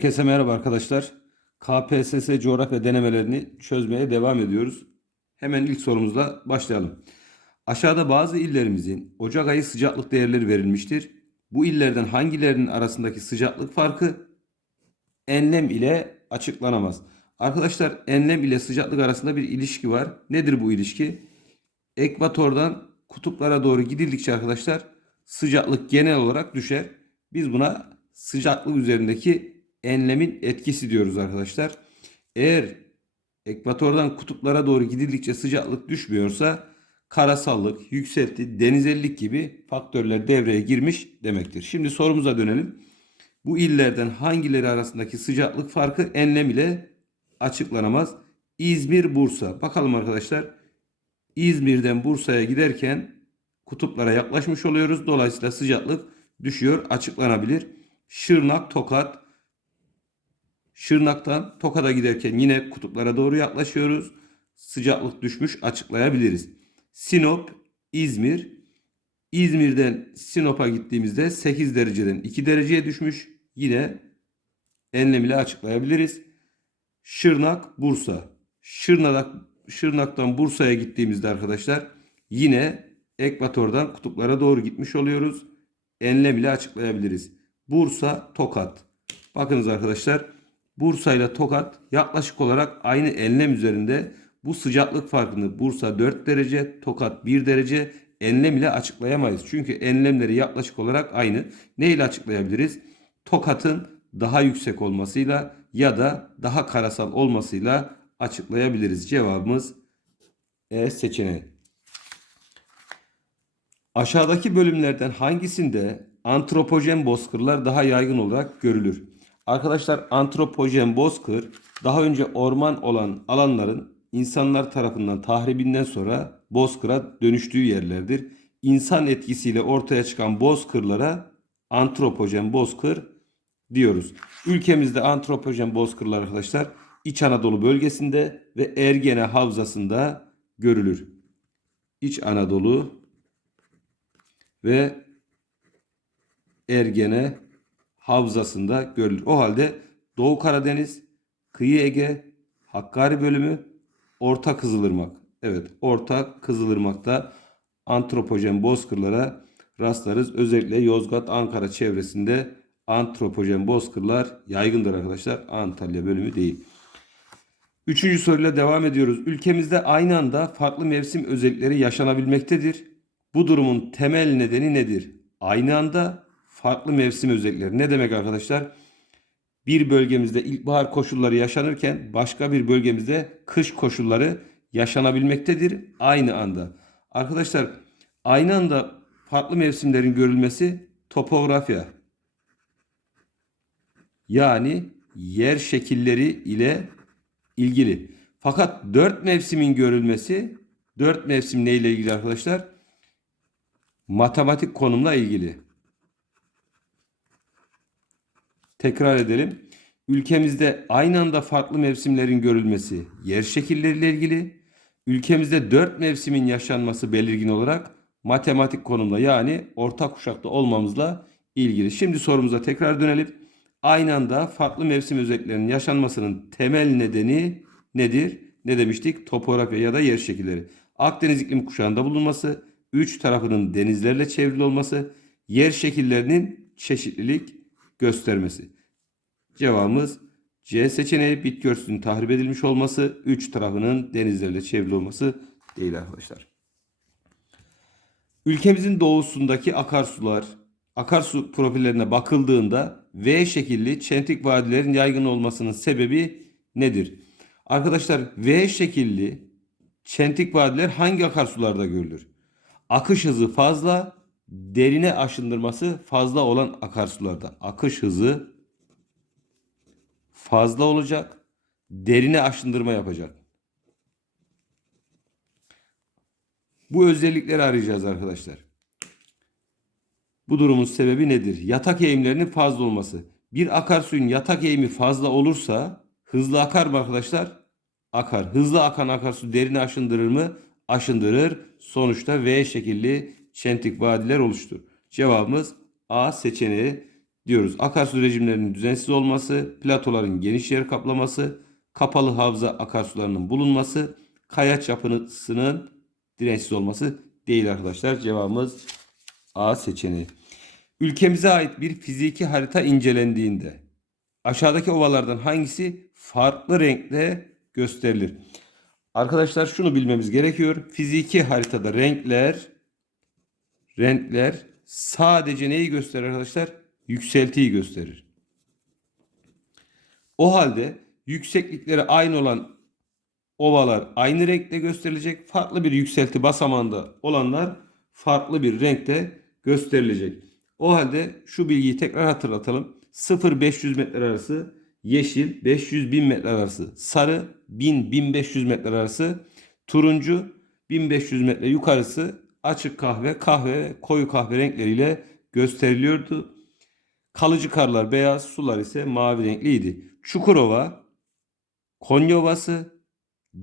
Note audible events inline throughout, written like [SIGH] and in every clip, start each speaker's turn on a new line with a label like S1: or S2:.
S1: Herkese merhaba arkadaşlar. KPSS coğrafya denemelerini çözmeye devam ediyoruz. Hemen ilk sorumuzla başlayalım. Aşağıda bazı illerimizin Ocak ayı sıcaklık değerleri verilmiştir. Bu illerden hangilerinin arasındaki sıcaklık farkı enlem ile açıklanamaz. Arkadaşlar enlem ile sıcaklık arasında bir ilişki var. Nedir bu ilişki? Ekvatordan kutuplara doğru gidildikçe arkadaşlar sıcaklık genel olarak düşer. Biz buna sıcaklık üzerindeki enlemin etkisi diyoruz arkadaşlar. Eğer ekvatordan kutuplara doğru gidildikçe sıcaklık düşmüyorsa karasallık, yükselti, denizellik gibi faktörler devreye girmiş demektir. Şimdi sorumuza dönelim. Bu illerden hangileri arasındaki sıcaklık farkı enlem ile açıklanamaz? İzmir, Bursa. Bakalım arkadaşlar. İzmir'den Bursa'ya giderken kutuplara yaklaşmış oluyoruz. Dolayısıyla sıcaklık düşüyor, açıklanabilir. Şırnak, Tokat. Şırnak'tan Tokat'a giderken yine kutuplara doğru yaklaşıyoruz. Sıcaklık düşmüş açıklayabiliriz. Sinop, İzmir. İzmir'den Sinop'a gittiğimizde 8 dereceden 2 dereceye düşmüş. Yine enlem ile açıklayabiliriz. Şırnak, Bursa. Şırnak, Şırnak'tan Bursa'ya gittiğimizde arkadaşlar yine ekvatordan kutuplara doğru gitmiş oluyoruz. Enlem ile açıklayabiliriz. Bursa, Tokat. Bakınız arkadaşlar Bursa ile Tokat yaklaşık olarak aynı enlem üzerinde bu sıcaklık farkını Bursa 4 derece, Tokat 1 derece enlem ile açıklayamayız. Çünkü enlemleri yaklaşık olarak aynı. Ne ile açıklayabiliriz? Tokat'ın daha yüksek olmasıyla ya da daha karasal olmasıyla açıklayabiliriz. Cevabımız E seçeneği. Aşağıdaki bölümlerden hangisinde antropojen bozkırlar daha yaygın olarak görülür? Arkadaşlar antropojen bozkır daha önce orman olan alanların insanlar tarafından tahribinden sonra bozkıra dönüştüğü yerlerdir. İnsan etkisiyle ortaya çıkan bozkırlara antropojen bozkır diyoruz. Ülkemizde antropojen bozkırlar arkadaşlar İç Anadolu bölgesinde ve Ergene Havzası'nda görülür. İç Anadolu ve Ergene Havzası'nda görülür. O halde Doğu Karadeniz, Kıyı Ege, Hakkari bölümü, Orta Kızılırmak. Evet, Orta Kızılırmak'ta antropojen bozkırlara rastlarız. Özellikle Yozgat, Ankara çevresinde antropojen bozkırlar yaygındır arkadaşlar. Antalya bölümü değil. Üçüncü soruyla devam ediyoruz. Ülkemizde aynı anda farklı mevsim özellikleri yaşanabilmektedir. Bu durumun temel nedeni nedir? Aynı anda farklı mevsim özellikleri. Ne demek arkadaşlar? Bir bölgemizde ilkbahar koşulları yaşanırken başka bir bölgemizde kış koşulları yaşanabilmektedir aynı anda. Arkadaşlar aynı anda farklı mevsimlerin görülmesi topografya. Yani yer şekilleri ile ilgili. Fakat dört mevsimin görülmesi dört mevsim neyle ilgili arkadaşlar? Matematik konumla ilgili. Tekrar edelim. Ülkemizde aynı anda farklı mevsimlerin görülmesi yer şekilleriyle ilgili. Ülkemizde dört mevsimin yaşanması belirgin olarak matematik konumla yani orta kuşakta olmamızla ilgili. Şimdi sorumuza tekrar dönelim. Aynı anda farklı mevsim özelliklerinin yaşanmasının temel nedeni nedir? Ne demiştik? Topografya ya da yer şekilleri. Akdeniz iklim kuşağında bulunması, üç tarafının denizlerle çevrili olması, yer şekillerinin çeşitlilik göstermesi. Cevabımız C seçeneği bitki örtüsünün tahrip edilmiş olması, üç tarafının denizlerle çevrili olması değil arkadaşlar. Ülkemizin doğusundaki akarsular, akarsu profillerine bakıldığında V şekilli çentik vadilerin yaygın olmasının sebebi nedir? Arkadaşlar V şekilli çentik vadiler hangi akarsularda görülür? Akış hızı fazla, derine aşındırması fazla olan akarsularda. Akış hızı fazla olacak, derine aşındırma yapacak. Bu özellikleri arayacağız arkadaşlar. Bu durumun sebebi nedir? Yatak eğimlerinin fazla olması. Bir akarsuyun yatak eğimi fazla olursa hızlı akar mı arkadaşlar? Akar. Hızlı akan akarsu derini aşındırır mı? Aşındırır. Sonuçta V şekilli çentik vadiler oluştur. Cevabımız A seçeneği diyoruz. Akarsu rejimlerinin düzensiz olması, platoların geniş yer kaplaması, kapalı havza akarsularının bulunması, kaya çapısının dirençsiz olması değil arkadaşlar. Cevabımız A seçeneği. Ülkemize ait bir fiziki harita incelendiğinde aşağıdaki ovalardan hangisi farklı renkle gösterilir? Arkadaşlar şunu bilmemiz gerekiyor. Fiziki haritada renkler renkler sadece neyi gösterir arkadaşlar? Yükseltiyi gösterir. O halde yükseklikleri aynı olan ovalar aynı renkte gösterilecek. Farklı bir yükselti basamağında olanlar farklı bir renkte gösterilecek. O halde şu bilgiyi tekrar hatırlatalım. 0-500 metre arası yeşil, 500-1000 metre arası sarı, 1000-1500 metre arası turuncu, 1500 metre yukarısı açık kahve, kahve ve koyu kahve renkleriyle gösteriliyordu. Kalıcı karlar beyaz, sular ise mavi renkliydi. Çukurova, Konya Ovası,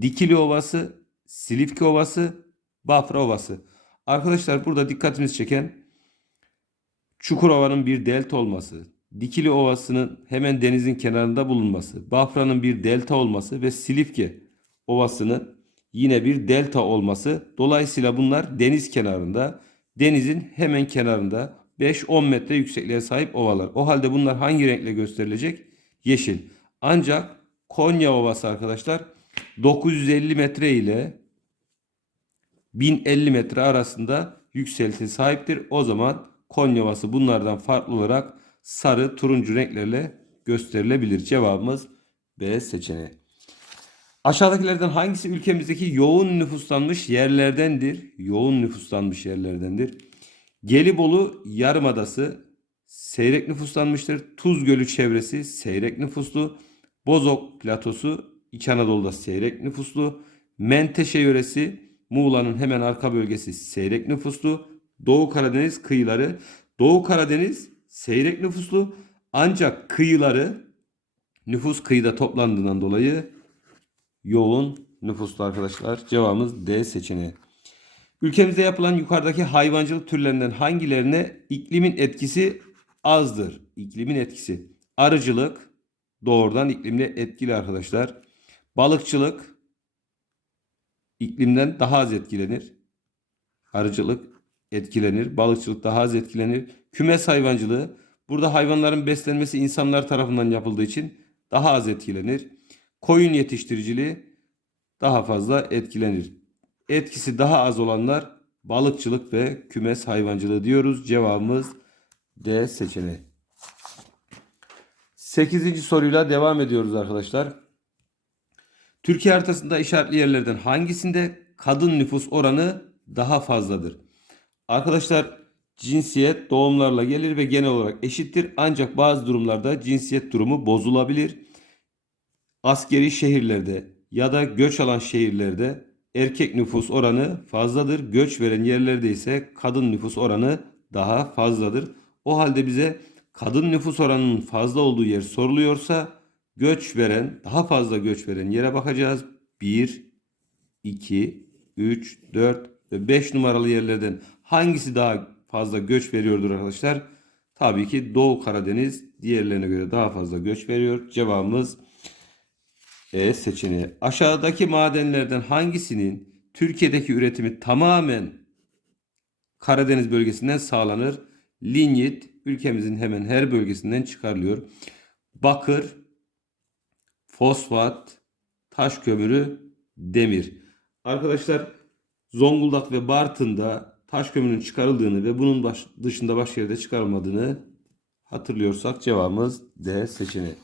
S1: Dikili Ovası, Silifke Ovası, Bafra Ovası. Arkadaşlar burada dikkatimizi çeken Çukurova'nın bir delta olması, Dikili Ovası'nın hemen denizin kenarında bulunması, Bafra'nın bir delta olması ve Silifke Ovası'nın yine bir delta olması. Dolayısıyla bunlar deniz kenarında, denizin hemen kenarında 5-10 metre yüksekliğe sahip ovalar. O halde bunlar hangi renkle gösterilecek? Yeşil. Ancak Konya Ovası arkadaşlar 950 metre ile 1050 metre arasında yükselti sahiptir. O zaman Konya Ovası bunlardan farklı olarak sarı, turuncu renklerle gösterilebilir. Cevabımız B seçeneği. Aşağıdakilerden hangisi ülkemizdeki yoğun nüfuslanmış yerlerdendir? Yoğun nüfuslanmış yerlerdendir. Gelibolu Yarımadası seyrek nüfuslanmıştır. Tuz Gölü çevresi seyrek nüfuslu. Bozok Platosu İç Anadolu'da seyrek nüfuslu. Menteşe yöresi Muğla'nın hemen arka bölgesi seyrek nüfuslu. Doğu Karadeniz kıyıları. Doğu Karadeniz seyrek nüfuslu ancak kıyıları nüfus kıyıda toplandığından dolayı yoğun nüfuslu arkadaşlar. Cevabımız D seçeneği. Ülkemizde yapılan yukarıdaki hayvancılık türlerinden hangilerine iklimin etkisi azdır? İklimin etkisi. Arıcılık doğrudan iklimle etkili arkadaşlar. Balıkçılık iklimden daha az etkilenir. Arıcılık etkilenir. Balıkçılık daha az etkilenir. Kümes hayvancılığı burada hayvanların beslenmesi insanlar tarafından yapıldığı için daha az etkilenir. Koyun yetiştiriciliği daha fazla etkilenir. Etkisi daha az olanlar balıkçılık ve kümes hayvancılığı diyoruz. Cevabımız D seçeneği. 8. soruyla devam ediyoruz arkadaşlar. Türkiye haritasında işaretli yerlerden hangisinde kadın nüfus oranı daha fazladır? Arkadaşlar cinsiyet doğumlarla gelir ve genel olarak eşittir. Ancak bazı durumlarda cinsiyet durumu bozulabilir. Askeri şehirlerde ya da göç alan şehirlerde erkek nüfus oranı fazladır. Göç veren yerlerde ise kadın nüfus oranı daha fazladır. O halde bize kadın nüfus oranının fazla olduğu yer soruluyorsa göç veren, daha fazla göç veren yere bakacağız. 1, 2, 3, 4 ve 5 numaralı yerlerden hangisi daha fazla göç veriyordur arkadaşlar? Tabii ki Doğu Karadeniz diğerlerine göre daha fazla göç veriyor. Cevabımız E seçeneği. Aşağıdaki madenlerden hangisinin Türkiye'deki üretimi tamamen Karadeniz bölgesinden sağlanır? Linyit ülkemizin hemen her bölgesinden çıkarılıyor. Bakır, fosfat, taş kömürü, demir. Arkadaşlar Zonguldak ve Bartın'da taş kömürün çıkarıldığını ve bunun baş, dışında başka yerde çıkarılmadığını hatırlıyorsak cevabımız D seçeneği.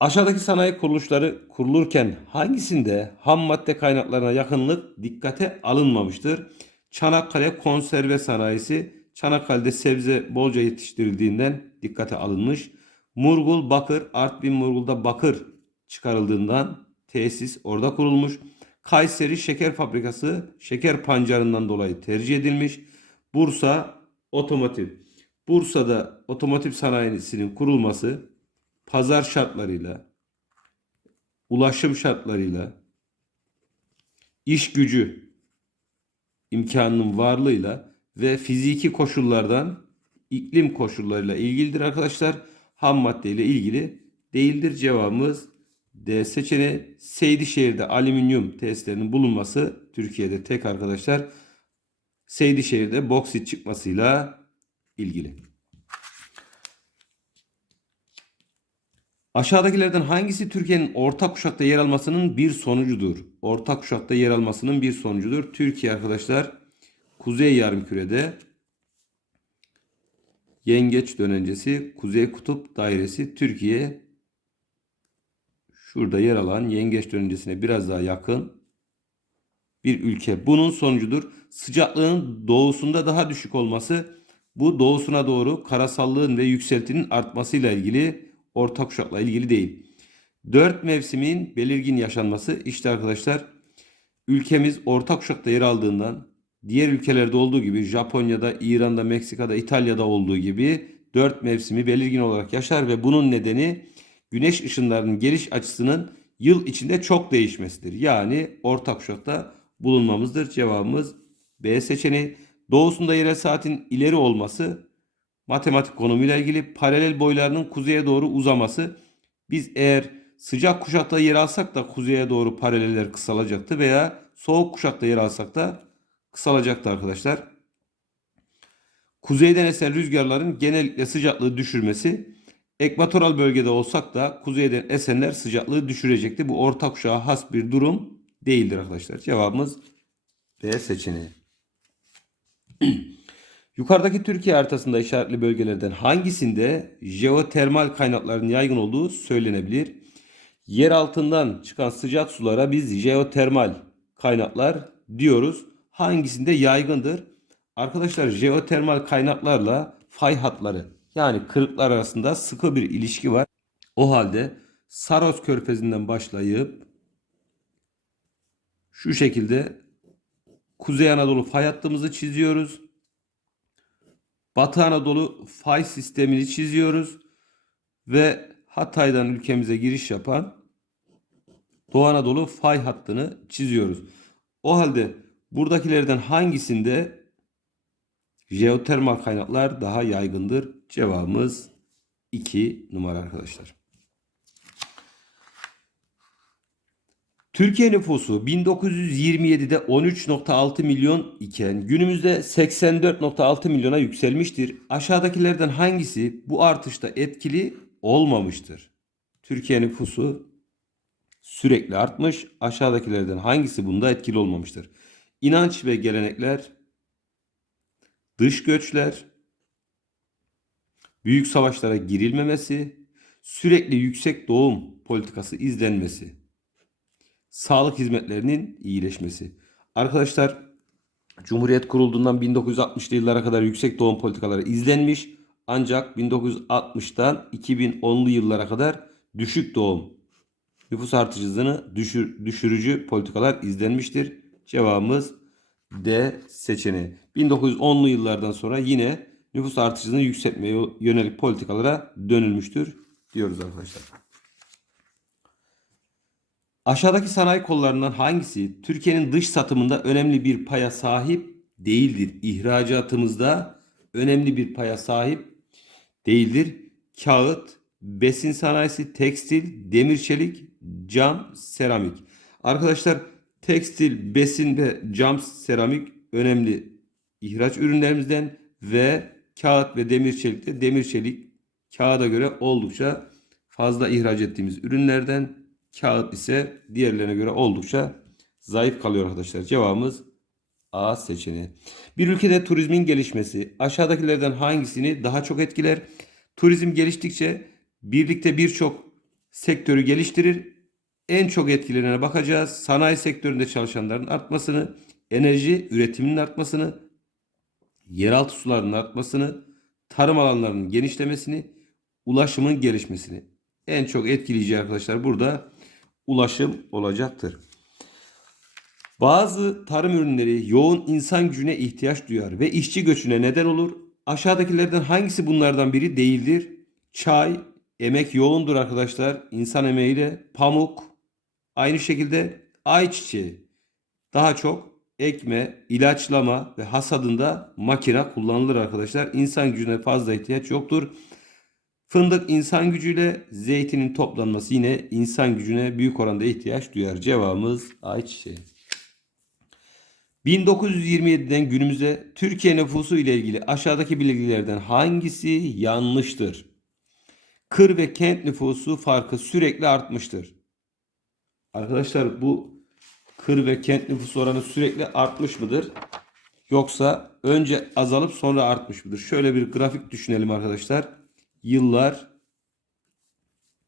S1: Aşağıdaki sanayi kuruluşları kurulurken hangisinde ham madde kaynaklarına yakınlık dikkate alınmamıştır? Çanakkale konserve sanayisi Çanakkale'de sebze bolca yetiştirildiğinden dikkate alınmış. Murgul Bakır, Artvin Murgul'da bakır çıkarıldığından tesis orada kurulmuş. Kayseri Şeker Fabrikası şeker pancarından dolayı tercih edilmiş. Bursa Otomotiv. Bursa'da otomotiv sanayisinin kurulması pazar şartlarıyla, ulaşım şartlarıyla, iş gücü imkanının varlığıyla ve fiziki koşullardan iklim koşullarıyla ilgilidir arkadaşlar. Ham madde ile ilgili değildir. Cevabımız D seçeneği. Seydişehir'de alüminyum testlerinin bulunması Türkiye'de tek arkadaşlar. Seydişehir'de boksit çıkmasıyla ilgili. Aşağıdakilerden hangisi Türkiye'nin orta kuşakta yer almasının bir sonucudur? Orta kuşakta yer almasının bir sonucudur. Türkiye arkadaşlar Kuzey Yarımküre'de Yengeç dönencesi Kuzey Kutup Dairesi Türkiye şurada yer alan Yengeç dönencesine biraz daha yakın bir ülke. Bunun sonucudur. Sıcaklığın doğusunda daha düşük olması bu doğusuna doğru karasallığın ve yükseltinin artmasıyla ilgili orta kuşakla ilgili değil. Dört mevsimin belirgin yaşanması işte arkadaşlar ülkemiz orta kuşakta yer aldığından diğer ülkelerde olduğu gibi Japonya'da, İran'da, Meksika'da, İtalya'da olduğu gibi dört mevsimi belirgin olarak yaşar ve bunun nedeni güneş ışınlarının geliş açısının yıl içinde çok değişmesidir. Yani orta kuşakta bulunmamızdır. Cevabımız B seçeneği. Doğusunda yerel saatin ileri olması matematik konumuyla ilgili paralel boylarının kuzeye doğru uzaması. Biz eğer sıcak kuşakta yer alsak da kuzeye doğru paraleller kısalacaktı veya soğuk kuşakta yer alsak da kısalacaktı arkadaşlar. Kuzeyden esen rüzgarların genellikle sıcaklığı düşürmesi ekvatoral bölgede olsak da kuzeyden esenler sıcaklığı düşürecekti. Bu orta kuşağa has bir durum değildir arkadaşlar. Cevabımız B seçeneği. [CLEARS THROAT] Yukarıdaki Türkiye haritasında işaretli bölgelerden hangisinde jeotermal kaynakların yaygın olduğu söylenebilir? Yer altından çıkan sıcak sulara biz jeotermal kaynaklar diyoruz. Hangisinde yaygındır? Arkadaşlar jeotermal kaynaklarla fay hatları yani kırıklar arasında sıkı bir ilişki var. O halde Saros Körfezi'nden başlayıp şu şekilde Kuzey Anadolu fay hattımızı çiziyoruz. Batı Anadolu fay sistemini çiziyoruz ve Hatay'dan ülkemize giriş yapan Doğu Anadolu fay hattını çiziyoruz. O halde buradakilerden hangisinde jeotermal kaynaklar daha yaygındır? Cevabımız 2 numara arkadaşlar. Türkiye nüfusu 1927'de 13.6 milyon iken günümüzde 84.6 milyona yükselmiştir. Aşağıdakilerden hangisi bu artışta etkili olmamıştır? Türkiye nüfusu sürekli artmış. Aşağıdakilerden hangisi bunda etkili olmamıştır? İnanç ve gelenekler, dış göçler, büyük savaşlara girilmemesi, sürekli yüksek doğum politikası izlenmesi sağlık hizmetlerinin iyileşmesi. Arkadaşlar Cumhuriyet kurulduğundan 1960'lı yıllara kadar yüksek doğum politikaları izlenmiş. Ancak 1960'tan 2010'lu yıllara kadar düşük doğum nüfus artış hızını düşür, düşürücü politikalar izlenmiştir. Cevabımız D seçeneği. 1910'lu yıllardan sonra yine nüfus artış hızını yükseltmeye yönelik politikalara dönülmüştür diyoruz arkadaşlar. Aşağıdaki sanayi kollarından hangisi Türkiye'nin dış satımında önemli bir paya sahip değildir? İhracatımızda önemli bir paya sahip değildir. Kağıt, besin sanayisi, tekstil, demir çelik, cam, seramik. Arkadaşlar tekstil, besin ve cam, seramik önemli ihraç ürünlerimizden ve kağıt ve demir çelik de demir çelik kağıda göre oldukça fazla ihraç ettiğimiz ürünlerden Kağıt ise diğerlerine göre oldukça zayıf kalıyor arkadaşlar. Cevabımız A seçeneği. Bir ülkede turizmin gelişmesi aşağıdakilerden hangisini daha çok etkiler? Turizm geliştikçe birlikte birçok sektörü geliştirir. En çok etkilerine bakacağız. Sanayi sektöründe çalışanların artmasını, enerji üretiminin artmasını, yeraltı sularının artmasını, tarım alanlarının genişlemesini, ulaşımın gelişmesini. En çok etkileyici arkadaşlar burada ulaşım olacaktır. Bazı tarım ürünleri yoğun insan gücüne ihtiyaç duyar ve işçi göçüne neden olur. Aşağıdakilerden hangisi bunlardan biri değildir? Çay, emek yoğundur arkadaşlar. İnsan emeğiyle pamuk, aynı şekilde ayçiçeği daha çok ekme, ilaçlama ve hasadında makine kullanılır arkadaşlar. İnsan gücüne fazla ihtiyaç yoktur. Fındık insan gücüyle zeytinin toplanması yine insan gücüne büyük oranda ihtiyaç duyar. Cevabımız ayçiçeği. 1927'den günümüze Türkiye nüfusu ile ilgili aşağıdaki bilgilerden hangisi yanlıştır? Kır ve kent nüfusu farkı sürekli artmıştır. Arkadaşlar bu kır ve kent nüfusu oranı sürekli artmış mıdır? Yoksa önce azalıp sonra artmış mıdır? Şöyle bir grafik düşünelim arkadaşlar. Yıllar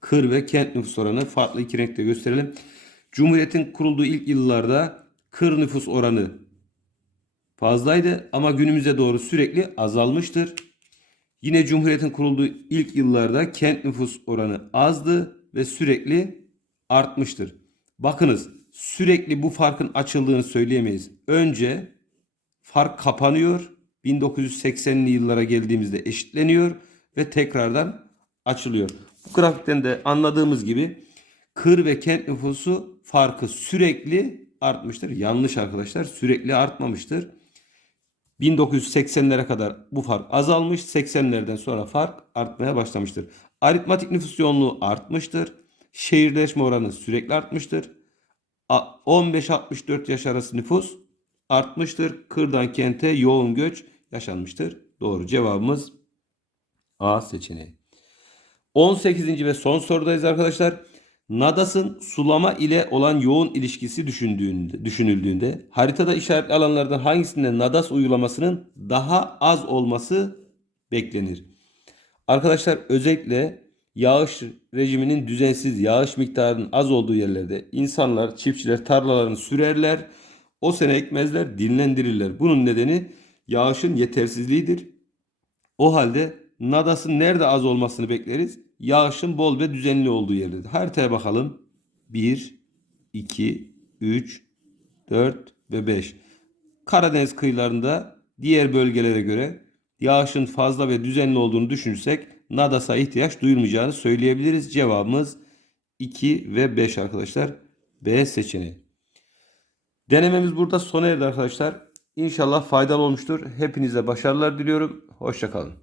S1: kır ve kent nüfus oranı farklı iki renkte gösterelim. Cumhuriyetin kurulduğu ilk yıllarda kır nüfus oranı fazlaydı ama günümüze doğru sürekli azalmıştır. Yine Cumhuriyet'in kurulduğu ilk yıllarda kent nüfus oranı azdı ve sürekli artmıştır. Bakınız sürekli bu farkın açıldığını söyleyemeyiz. Önce fark kapanıyor. 1980'li yıllara geldiğimizde eşitleniyor ve tekrardan açılıyor. Bu grafikten de anladığımız gibi kır ve kent nüfusu farkı sürekli artmıştır. Yanlış arkadaşlar sürekli artmamıştır. 1980'lere kadar bu fark azalmış. 80'lerden sonra fark artmaya başlamıştır. Aritmatik nüfus yoğunluğu artmıştır. Şehirleşme oranı sürekli artmıştır. 15-64 yaş arası nüfus artmıştır. Kırdan kente yoğun göç yaşanmıştır. Doğru cevabımız A seçeneği. 18. ve son sorudayız arkadaşlar. Nadas'ın sulama ile olan yoğun ilişkisi düşündüğünde, düşünüldüğünde haritada işaretli alanlardan hangisinde Nadas uygulamasının daha az olması beklenir? Arkadaşlar özellikle yağış rejiminin düzensiz, yağış miktarının az olduğu yerlerde insanlar, çiftçiler tarlalarını sürerler. O sene ekmezler, dinlendirirler. Bunun nedeni yağışın yetersizliğidir. O halde Nadas'ın nerede az olmasını bekleriz? Yağışın bol ve düzenli olduğu yerde. Haritaya bakalım. 1, 2, 3, 4 ve 5. Karadeniz kıyılarında diğer bölgelere göre yağışın fazla ve düzenli olduğunu düşünürsek Nadas'a ihtiyaç duyulmayacağını söyleyebiliriz. Cevabımız 2 ve 5 arkadaşlar. B seçeneği. Denememiz burada sona erdi arkadaşlar. İnşallah faydalı olmuştur. Hepinize başarılar diliyorum. Hoşçakalın.